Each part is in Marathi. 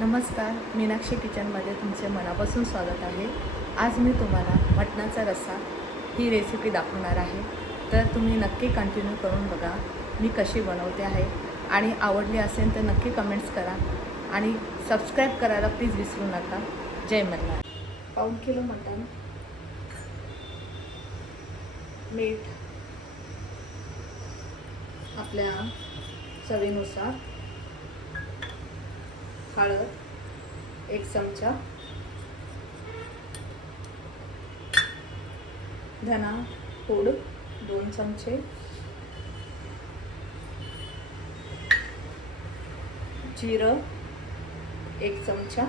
नमस्कार, मीनाक्षी किचनमध्ये तुमचे मनापासून स्वागत आहे. आज मी तुम्हाला मटणाचा रस्सा ही रेसिपी दाखवणार आहे. तर तुम्ही नक्की कंटिन्यू करून बघा मी कशी बनवते आहे. आणि आवडली असेल तर नक्की कमेंट्स करा आणि सबस्क्राईब करायला प्लीज विसरू नका. जय मल्हार. पाऊण किलो मटण, मीठ आपल्या चवीनुसार, हळद 1 चमचा, धना पूड 2 चमचे, जिरं 1 चमचा,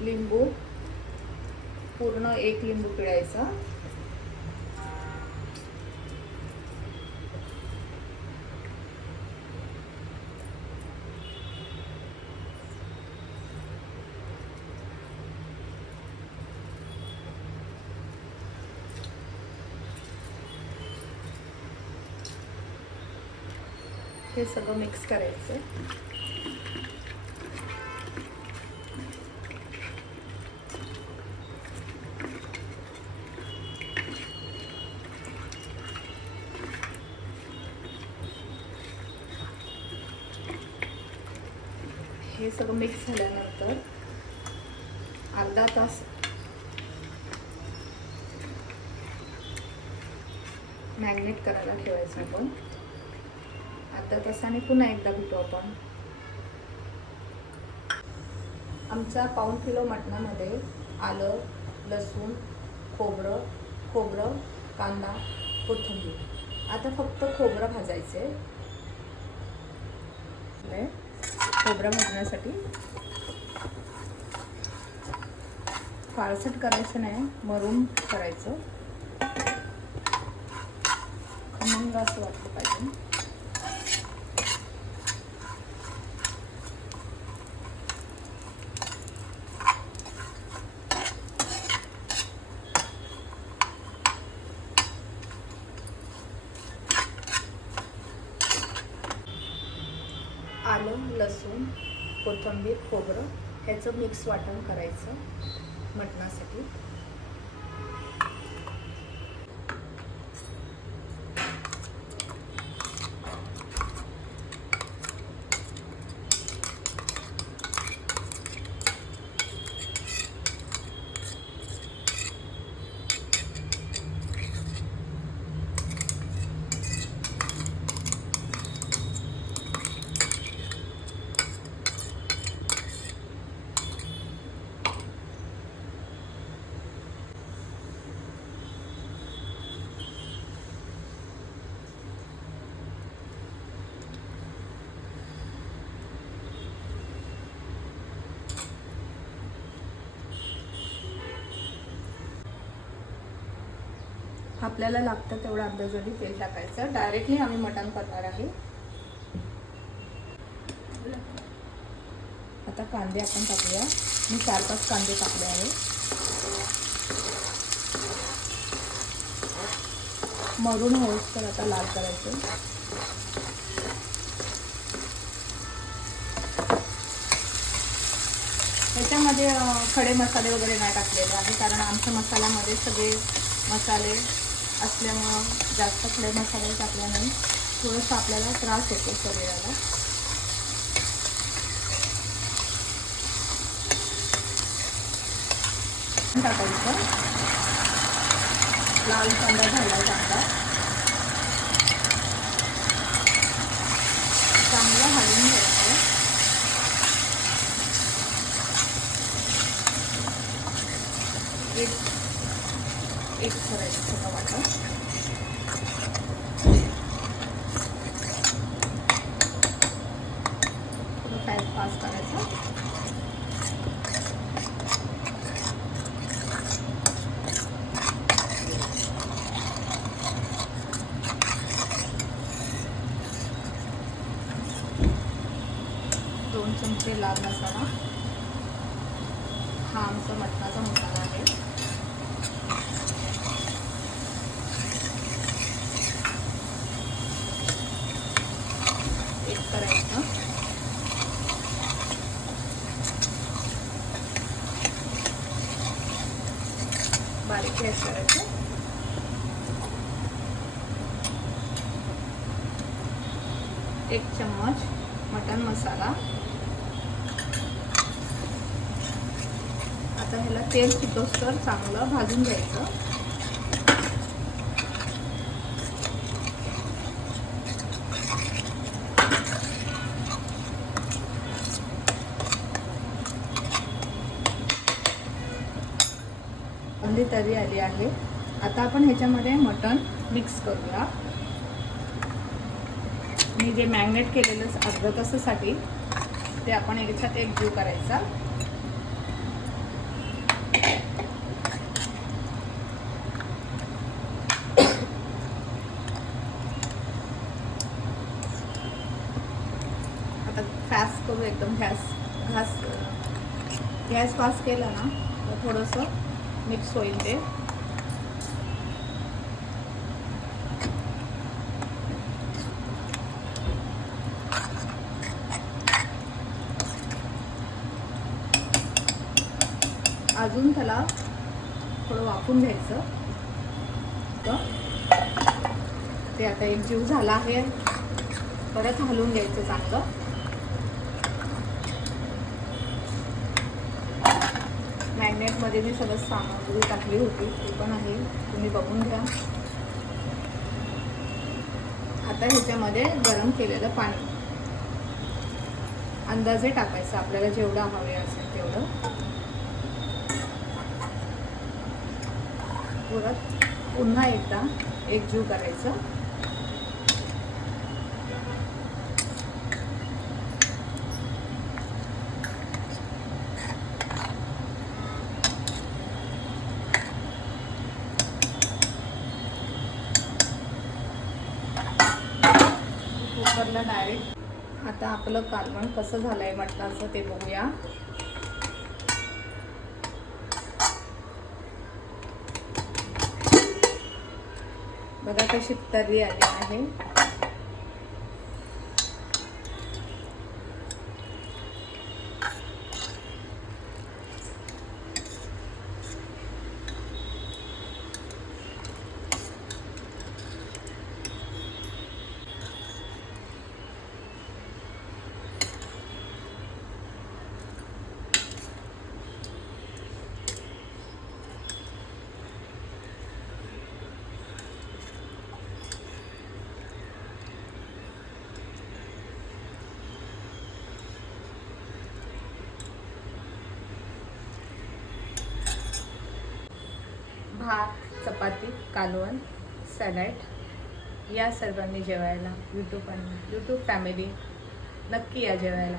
लिंबू पूर्ण 1 लिंबू पिळायचा, हे सगळं मिक्स करायचं. हे सगळं मिक्स झाल्यानंतर अर्धा तास मॅरिनेट करायला ठेवायचं आपण. अर्धा तासाने पुन्हा एकदा भेटू आपण. आमचा पाऊण किलो मटणामध्ये आलं, लसूण, खोबरं, कांदा, कोथिंबीर. आता फक्त खोबरं भाजायचे. खोबरं भाजण्यासाठी फारसट करायचं नाही, मरून करायचं. खमंग असं वाटलं पाहिजे. आलं, लसूण, कोथिंबीर, खोबरं ह्याचं मिक्स वाटण करायचं मटणासाठी. आपल्याला लागतं तेवढं अंदाजाने तेल टाकायचं. डायरेक्टली आम्ही मटण करणार आहे. आता कांदे आपण टाकूया. मी 4-5 कांदे टाकले आहे. मरून होस तर आता लाल करायचं. त्याच्यामध्ये खडे मसाले वगैरे नाही टाकलेले आहे, कारण आमच्या मसाल्यामध्ये सगळे मसाले असल्यामुळं जास्त खडे मसाले टाकल्याने थोडंसं आपल्याला त्रास होतो शरीराला. टाकायचं. लाल कांदा झाला टाका. चांगलं हलवून घ्यायचं. एक करायचं सगळं वाटण. थोडं फॅट पास करायचं. दोन चमचे लाल मसाला. हा आमचा मटणाचा मसाला आहे. गॅस करायचं. एक चम्मच मटन मसाला. आता ह्याला तेल सुटोस्तर चांगलं भाजून घ्यायचं. अंडी तरी आली आहे. आता आपण ह्याच्यामध्ये मटण मिक्स करूया. मी जे मॅग्नेट केलेलं अर्ध्या तासासाठी ते आपण याच्यात एकजीव करायचा. आता फास्ट करू एकदम. गॅस फास्ट केला ना तर थोडंसं मिक्स होईल ते. अजून त्याला थोडं वाफून घ्यायचं. ते आता एक जीव झाला आहे. परत हलवून घ्यायचं चांगलं. मॅग्नेटमध्ये मी सगळं सामग्री टाकली होती, ती पण आहे, तुम्ही बघून घ्या. आता ह्याच्यामध्ये गरम केलेलं पाणी अंदाजे टाकायचं, आपल्याला जेवढं हवे असेल तेवढं. परत पुन्हा एकदा एकजीव करायचं. कुकरला डायरेक्ट. आता आपलं कालवण कसं झालंय मटणाचं ते बघूया. बघा कशी तर्री आली आहे. भात, चपाती, कालवण, सॅलड या सर्वांनी जेवायला. यूट्यूब फॅमिली नक्की या जेवायला.